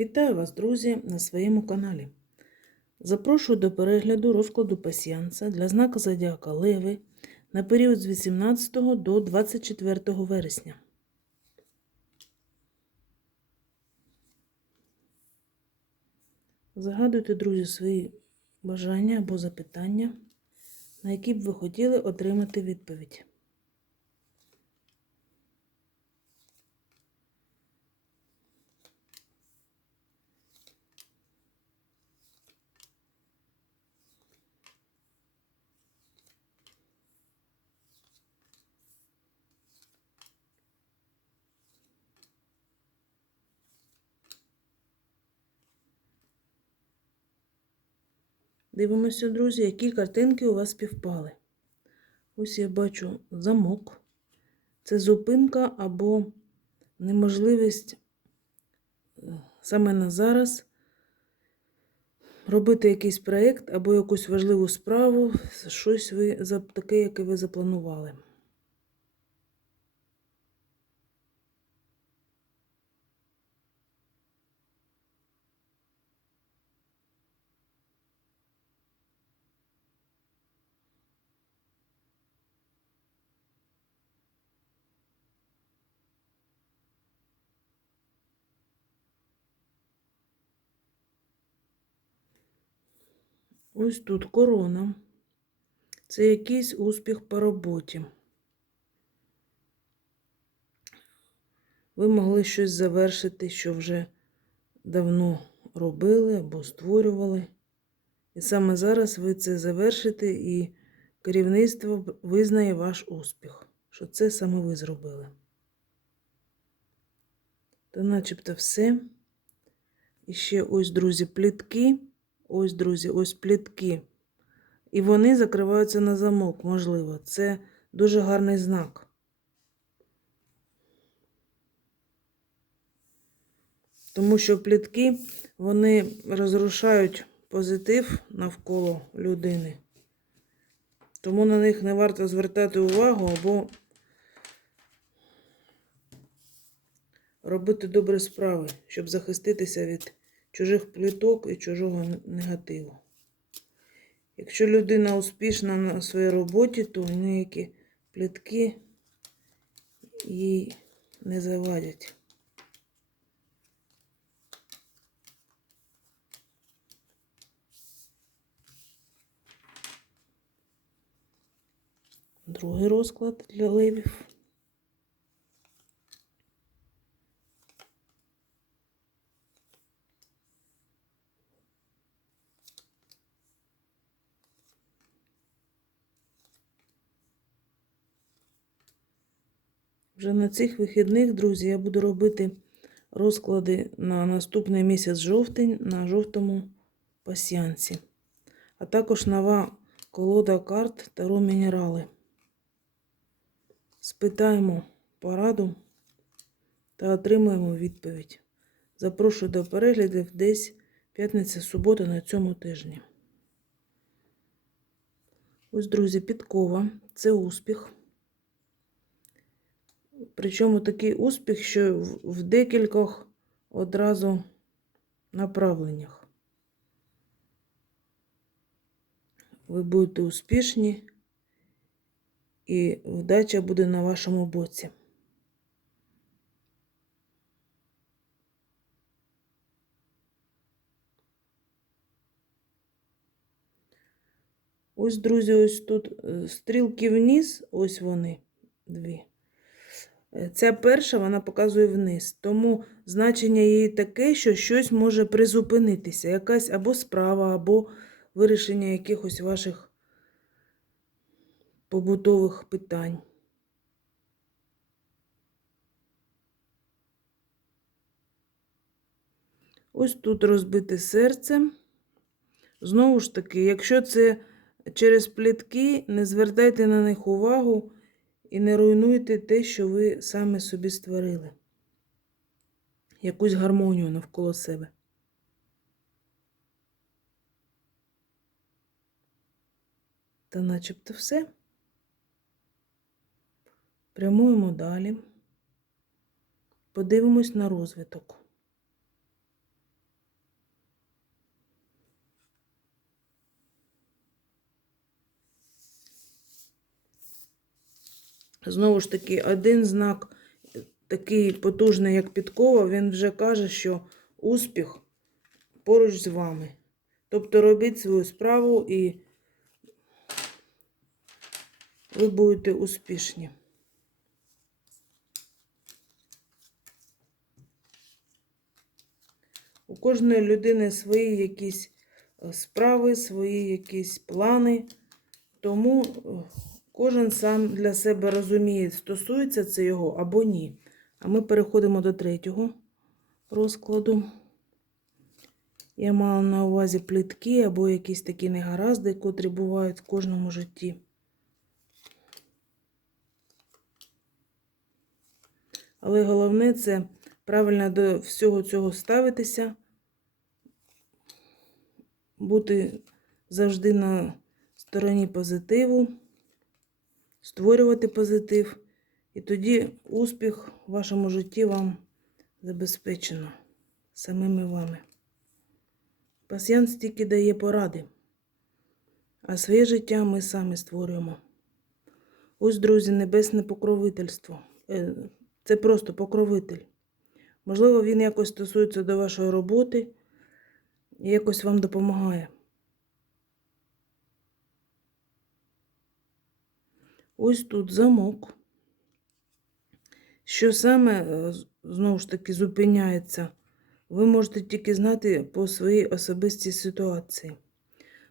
Вітаю вас, друзі, на своєму каналі. Запрошую до перегляду розкладу пасіянса для знака Зодіака Леви на період з 18 до 24 вересня. Загадуйте, друзі, свої бажання або запитання, на які б ви хотіли отримати відповідь. Дивимося, друзі, які картинки у вас співпали. Ось я бачу замок. Це зупинка або неможливість е, саме на зараз робити якийсь проєкт або якусь важливу справу, щось ви таке, яке ви запланували. Ось тут корона. Це якийсь успіх по роботі. Ви могли щось завершити, що вже давно робили або створювали. І саме зараз ви це завершите, і керівництво визнає ваш успіх, що це саме ви зробили. То начебто все. І ще ось, друзі, плітки. Ось, друзі, ось плітки. І вони закриваються на замок, можливо. Це дуже гарний знак. Тому що плітки, вони розрушають позитив навколо людини. Тому на них не варто звертати увагу або робити добрі справи, щоб захиститися від чужих пліток і чужого негативу. Якщо людина успішна на своїй роботі, то ніякі плітки їй не завадять. Другий розклад для левів. Вже на цих вихідних, друзі, я буду робити розклади на наступний місяць жовтень на жовтому пасіянці. А також нова колода карт Таро мінерали. Спитаємо пораду та отримаємо відповідь. Запрошую до переглядів десь п'ятниця-субота на цьому тижні. Ось, друзі, підкова це успіх. Причому такий успіх, що в декількох одразу направленнях. Ви будете успішні, і вдача буде на вашому боці. Ось, друзі, ось тут е, стрілки вниз, ось вони дві. Е, ця перша вона показує вниз, тому значення її таке, що щось може призупинитися, якась або справа, або вирішення якихось ваших побутових питань. Ось тут розбите серце. Знову ж таки, якщо це через плітки, не звертайте на них увагу. І не руйнуйте те, що ви саме собі створили. Якусь гармонію навколо себе. Та начебто все. Прямуємо далі. Подивимось на розвиток. Знову ж таки, один знак, такий потужний, як підкова, він вже каже, що успіх поруч з вами. Тобто робіть свою справу і ви будете успішні. У кожної людини свої якісь е, справи, свої якісь плани. Тому е, кожен сам для себе розуміє, стосується це його або ні. А ми переходимо до третього розкладу. Я мала на увазі плітки або якісь такі негаразди, котрі бувають в кожному житті. Але головне це правильно до всього цього ставитися, бути завжди на стороні позитиву, створювати позитив, і тоді успіх в вашому житті вам забезпечено самими вами. Пасіянс тільки дає поради, а своє життя ми самі створюємо. Ось, друзі, небесне покровительство. Е, Це просто покровитель. Можливо, він якось стосується до вашої роботи і якось вам допомагає. Ось тут замок. Що саме, е, знову ж таки, зупиняється, ви можете тільки знати по своїй особистій ситуації.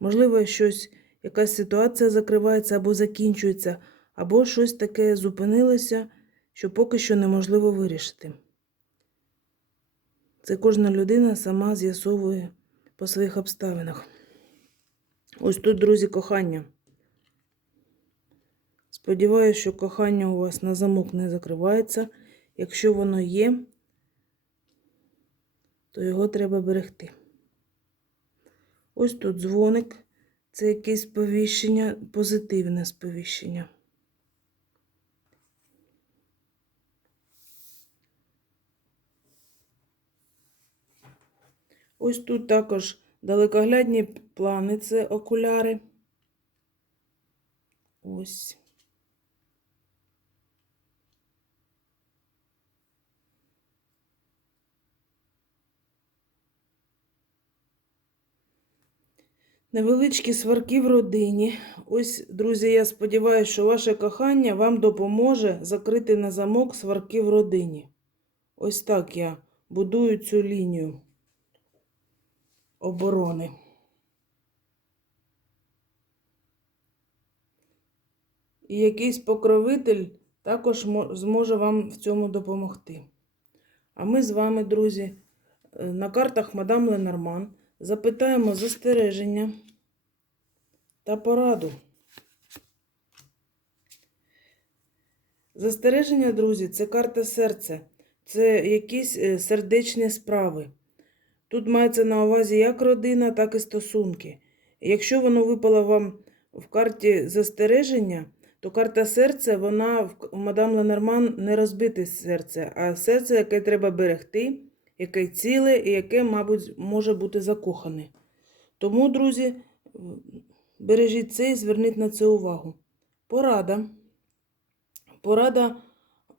Можливо, щось, якась ситуація закривається або закінчується, або щось таке зупинилося, що поки що неможливо вирішити. Це кожна людина сама з'ясовує по своїх обставинах. Ось тут, друзі, кохання. Сподіваюся, що кохання у вас на замок не закривається. Якщо воно є, то його треба берегти. Ось тут дзвоник. Це якесь сповіщення, позитивне сповіщення. Ось тут також далекоглядні плани, це окуляри. Ось. Невеличкі сварки в родині. Ось, друзі, я сподіваюся, що ваше кохання вам допоможе закрити на замок сварки в родині. Ось так я будую цю лінію оборони. І якийсь покровитель також зможе вам в цьому допомогти. А ми з вами, друзі, е, на картах мадам Ленорман запитаємо застереження та пораду. Застереження, друзі, це карта серця, це якісь е, сердечні справи. Тут мається на увазі як родина, так і стосунки. Якщо воно випало вам в карті застереження, то карта серця, вона в мадам Ленорман не розбите серце, а серце, яке треба берегти, яке ціле і яке, мабуть, може бути закохане. Тому, друзі, бережіть це і зверніть на це увагу. Порада. Порада,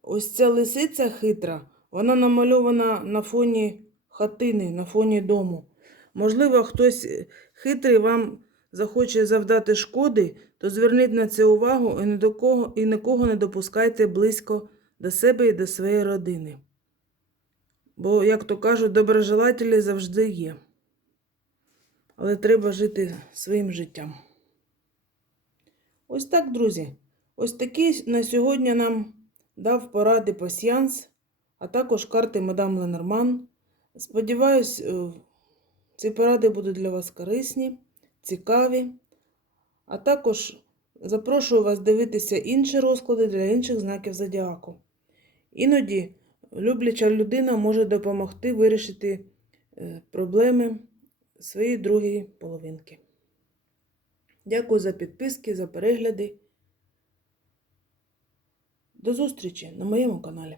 ось ця лисиця хитра, вона намальована на фоні хатини, на фоні дому. Можливо, хтось е, хитрий вам захоче завдати шкоди, то зверніть на це увагу і нікого не допускайте близько до себе і до своєї родини. Бо, як то кажуть, доброжелателі завжди є. Але треба жити своїм життям. Ось так, друзі. Ось такі на сьогодні нам дав поради пасьянс, а також карти мадам Ленорман. Сподіваюсь, е, ці поради будуть для вас корисні, цікаві. А також запрошую вас дивитися інші розклади для інших знаків зодіаку. Іноді любляча людина може допомогти вирішити е, проблеми своєї другої половинки. Дякую за підписки, за перегляди. До зустрічі на моєму каналі.